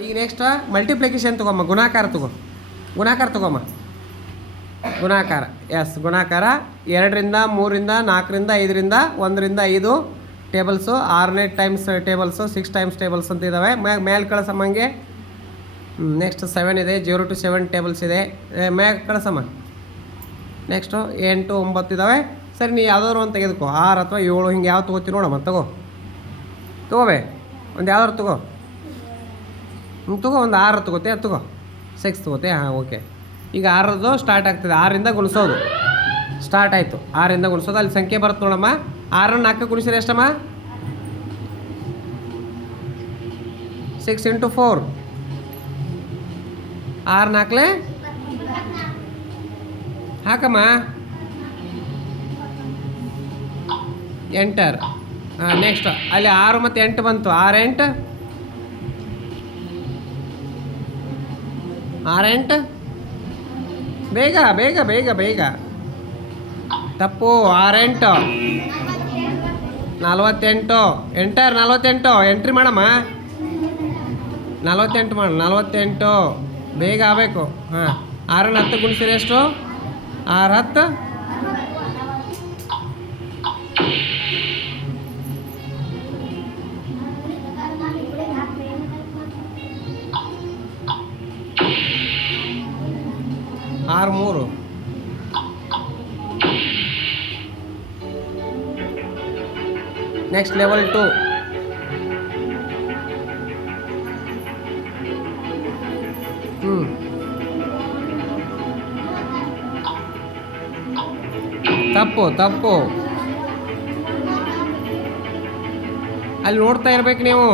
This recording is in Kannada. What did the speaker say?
ಈಗ ನೆಕ್ಸ್ಟ್ ಮಲ್ಟಿಪ್ಲಿಕೇಶನ್ ತಗೊಮ್ಮ ಗುಣಾಕಾರ ತಗೋ. ಗುಣಾಕಾರ ತಗೊಮ್ಮ ಗುಣಾಕಾರ ಎಸ್ ಗುಣಾಕಾರ. ಎರಡರಿಂದ ಮೂರಿಂದ ನಾಲ್ಕರಿಂದ ಐದರಿಂದ ಒಂದರಿಂದ ಐದು ಟೇಬಲ್ಸು ಆರನೇ times tables six times tables ಅಂತ ಇದ್ದಾವೆ ಮ್ಯಾಗ ಮೇಲೆ ಕಳಿಸಮ್ಮ ಹಂಗೆ. ನೆಕ್ಸ್ಟ್ ಸೆವೆನ್ ಇದೆ ಜೀರೋ ಟು ಸೆವೆನ್ ಟೇಬಲ್ಸ್ ಇದೆ. ಮ್ಯಾಗ ಕಳಿಸಮ್ಮ. ನೆಕ್ಸ್ಟು ಎಂಟು, ಒಂಬತ್ತು ಇದ್ದಾವೆ ಸರಿ, ನೀ ಯಾವ್ದಾದ್ರು ಒಂದು ತೆಗೆದುಕೋ. ಆರು ಅಥವಾ ಏಳು ಹಿಂಗೆ ಯಾವ್ದು ತೊಗೋತೀವಿ ನೋಡಮ್ಮ, ತಗೋ. ತಗೋಬೇ ಒಂದು ಯಾವ್ದಾರು ತಗೋ. ತಗೋ, ಒಂದು ಆರು ತಗೋತೆ ತಗೋ. ಸಿಕ್ಸ್ ತಗೋತೆ, ಹಾಂ ಓಕೆ ಈಗ ಆರದ್ದು ಸ್ಟಾರ್ಟ್ ಆಗ್ತದೆ ಆರರಿಂದ ಗುಣಿಸೋದು. ಸ್ಟಾರ್ಟ್ ಆಯಿತು ಆರರಿಂದ ಗುಣಿಸೋದು. ಅಲ್ಲಿ ಸಂಖ್ಯೆ ಬರುತ್ತೆ ನೋಡಮ್ಮ. ಆರನ್ನು ನಾಲ್ಕು ಗುಣಿಸಿದ್ರೆ ಎಷ್ಟಮ್ಮ? ಸಿಕ್ಸ್ ಇಂಟು ಫೋರ್ ಆರು ನಾಲ್ಕಲೆ? ಹಾಕಮ್ಮ. ಎಂಟರ್ ಹಾಂ ನೆಕ್ಸ್ಟ್ ಅಲ್ಲಿ ಆರು ಮತ್ತು ಎಂಟು ಬಂತು. ಆರು ಎಂಟು? ಆರೆಂಟು? ಬೇಗ ಬೇಗ ಬೇಗ ಬೇಗ. ತಪ್ಪು, ಆರೆಂಟು. ನಲ್ವತ್ತೆಂಟು. ಎಂಟರ್, ನಲ್ವತ್ತೆಂಟು. ಎಂಟ್ರಿ ಮಾಡಮ್ಮ. ನಲ್ವತ್ತೆಂಟು ಮಾಡು, ನಲ್ವತ್ತೆಂಟು. ಬೇಗ ಆಗಬೇಕು. ಹಾಂ. ಆರನ್ನು ಹತ್ತು ಗುಣಿಸಿರಿ ಎಷ್ಟು? ಆರು, ಹತ್ತು? ಆರು ಮೂರು ನೆಕ್ಸ್ಟ್ ಲೆವೆಲ್ ಟು ಹ್ಞೂ ತಪ್ಪು ತಪ್ಪು. ಅಲ್ಲಿ ನೋಡ್ತಾ ಇರ್ಬೇಕು ನೀವು.